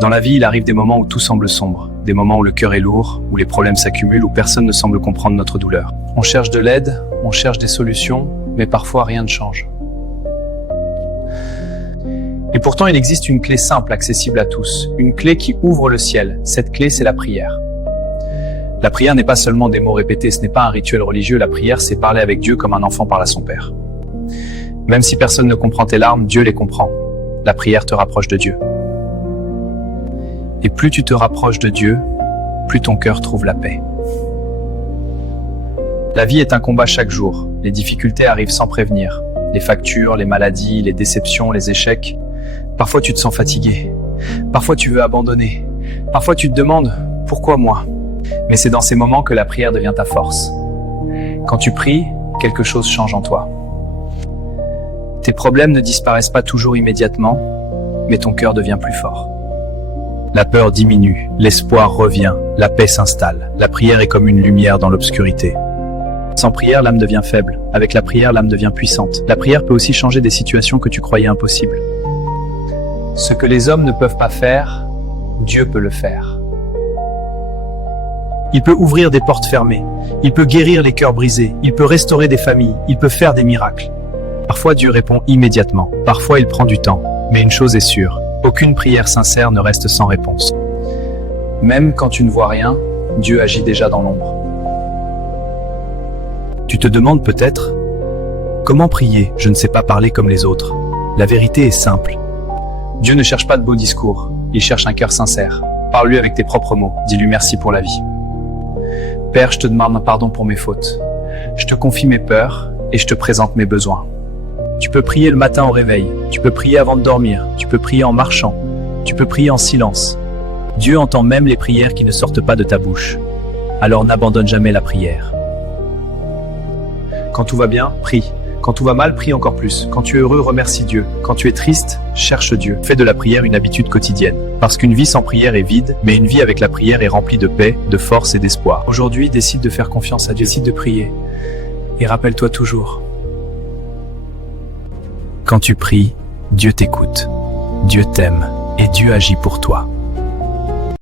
Dans la vie, il arrive des moments où tout semble sombre, des moments où le cœur est lourd, où les problèmes s'accumulent, où personne ne semble comprendre notre douleur. On cherche de l'aide, on cherche des solutions, mais parfois rien ne change. Et pourtant, il existe une clé simple, accessible à tous, une clé qui ouvre le ciel. Cette clé, c'est la prière. La prière n'est pas seulement des mots répétés, ce n'est pas un rituel religieux, la prière, c'est parler avec Dieu comme un enfant parle à son père. Même si personne ne comprend tes larmes, Dieu les comprend. La prière te rapproche de Dieu. Et plus tu te rapproches de Dieu, plus ton cœur trouve la paix. La vie est un combat chaque jour. Les difficultés arrivent sans prévenir. Les factures, les maladies, les déceptions, les échecs. Parfois tu te sens fatigué. Parfois tu veux abandonner. Parfois tu te demandes « Pourquoi moi ?» Mais c'est dans ces moments que la prière devient ta force. Quand tu pries, quelque chose change en toi. Tes problèmes ne disparaissent pas toujours immédiatement, mais ton cœur devient plus fort. La peur diminue, l'espoir revient, la paix s'installe. La prière est comme une lumière dans l'obscurité. Sans prière, l'âme devient faible. Avec la prière, l'âme devient puissante. La prière peut aussi changer des situations que tu croyais impossibles. Ce que les hommes ne peuvent pas faire, Dieu peut le faire. Il peut ouvrir des portes fermées. Il peut guérir les cœurs brisés. Il peut restaurer des familles. Il peut faire des miracles. Parfois, Dieu répond immédiatement. Parfois, il prend du temps. Mais une chose est sûre, aucune prière sincère ne reste sans réponse. Même quand tu ne vois rien, Dieu agit déjà dans l'ombre. Tu te demandes peut-être, comment prier? Je ne sais pas parler comme les autres. La vérité est simple. Dieu ne cherche pas de beaux discours, il cherche un cœur sincère. Parle-lui avec tes propres mots, dis-lui merci pour la vie. Père, je te demande pardon pour mes fautes. Je te confie mes peurs et je te présente mes besoins. Tu peux prier le matin au réveil, tu peux prier avant de dormir, tu peux prier en marchant, tu peux prier en silence. Dieu entend même les prières qui ne sortent pas de ta bouche. Alors n'abandonne jamais la prière. Quand tout va bien, prie. Quand tout va mal, prie encore plus. Quand tu es heureux, remercie Dieu. Quand tu es triste, cherche Dieu. Fais de la prière une habitude quotidienne. Parce qu'une vie sans prière est vide, mais une vie avec la prière est remplie de paix, de force et d'espoir. Aujourd'hui, décide de faire confiance à Dieu, décide de prier. Et rappelle-toi toujours, quand tu pries, Dieu t'écoute, Dieu t'aime et Dieu agit pour toi.